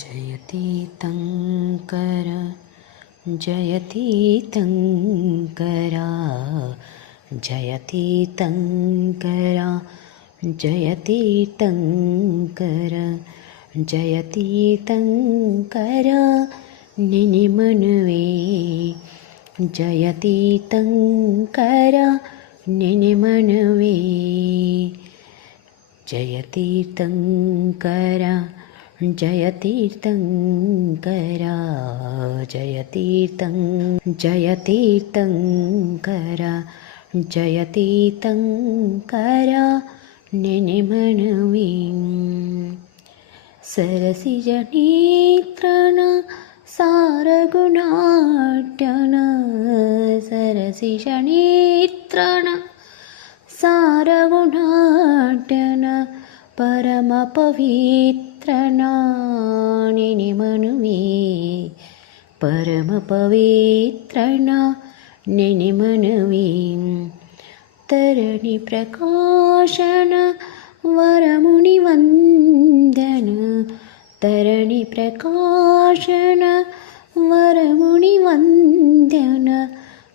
जयतीतङ्कर जयतीतङ्करा जयतीतङ्करा जयतीतङ्कर जयतीतङ्करा निनिमनुवे जयतीतङ्करा निनिमनुवे जयतीतङ्करा जयतीर्थङ्करा जयतीर्थं जयतीर्थङ्करा जयतीर्थङ्करा नेनेमणवीं सरसिजनेत्रण सारगुणाट्यन सरसिजनेत्रण परमपवित्रणानि मनुवे परमपवित्रणा निनिमनुवे तरणिप्रकाशन वरमुनिवन्दन तरणिप्रकाशन वरमुनिवन्दन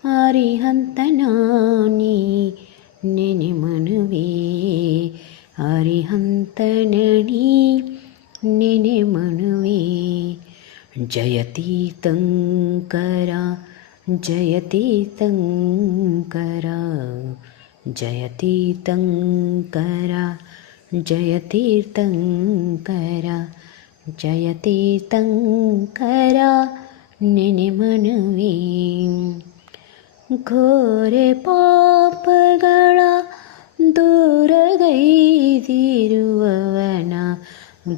हरिहन्तनानि निनिमनुवे हरिहन्तननी नीनि मनवी जयतीर्तङ्करा जयतीर्तङ्करा जयतीर्तङ्करा जयतीर्तङ्करा जयतीर्तङ्करा नीन मनवी गोरे पापगला दूर गी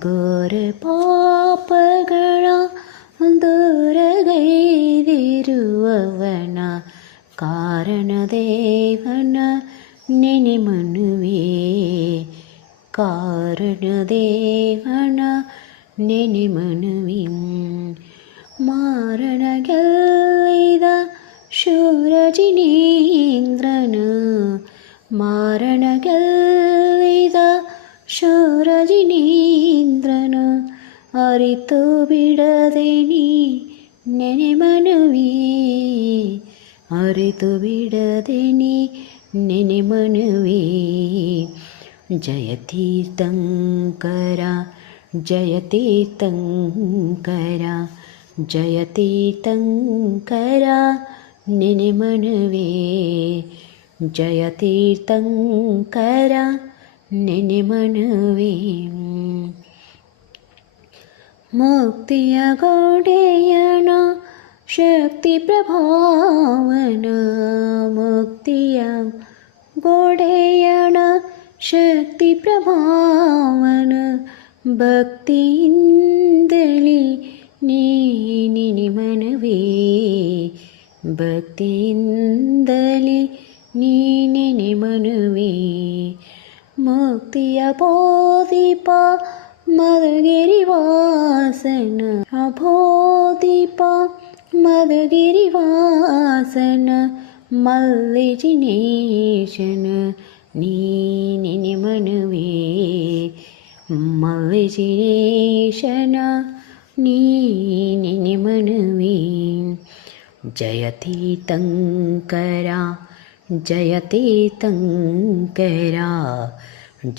ഗോര പാപകള ദൂരകൈതിരുവന കാരണദേവന നെനിമണുവേ കാരണദേവന നെനിമണുവിം മാരണകൈത ശൂരജിനീന്ദ്രന്. മാരണകൈത ശൂരജിനീ ಅರಿತು ಬಿಡದೆ ನೀ ನೆನೆಮನುವೆ ಅರಿತು ಬಿಡದೆ ನೀ ನೆನೆಮನುವೆ ಜಯತೀರ್ಥಂಕರ ಜಯತೀರ್ಥಂಕರ ಜಯತೀರ್ಥಂಕರ ನೆನೆಮನುವೆ ಜಯತೀರ್ಥಂಕರ ನೆನೆಮನುವೆ ಮುಕ್ತಿಯ ಗೋಡೆಯಣ ಶಕ್ತಿ ಪ್ರಭಾವನ ಮುಕ್ತಿಯ ಗೋಡೆಯಣ ಶಕ್ತಿ ಪ್ರಭಾವನ ಭಕ್ತಿಯಿಂದಲೇ ನೀ ಮನವೇ ಭಕ್ತಿಯಿಂದಲೇ ನೀನೆ ಮನುವೆ ಮುಕ್ತಿಯ ಬೋಧಿಪ ಮದಗಿರಿ मधुगिरिवासन मल्लिजिनेशन नीनि मनवे मल्लिजिनेशन नीनि मनवे जयति रा जयतीर्तङ्करा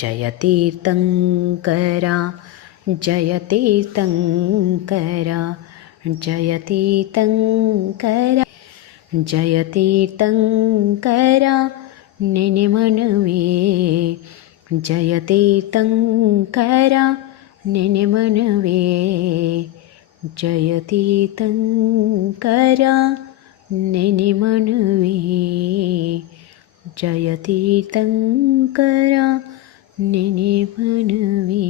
जयतीर्तङ्करा जयतीर्तङ्करा जयतीतङ्करा जयतीतङ्करा निनिमनुवे जयतीतङ्करा निनिमनुवे जयतीतङ्करा नेनिमनुवे जयतीतङ्करा नेनिमनुवे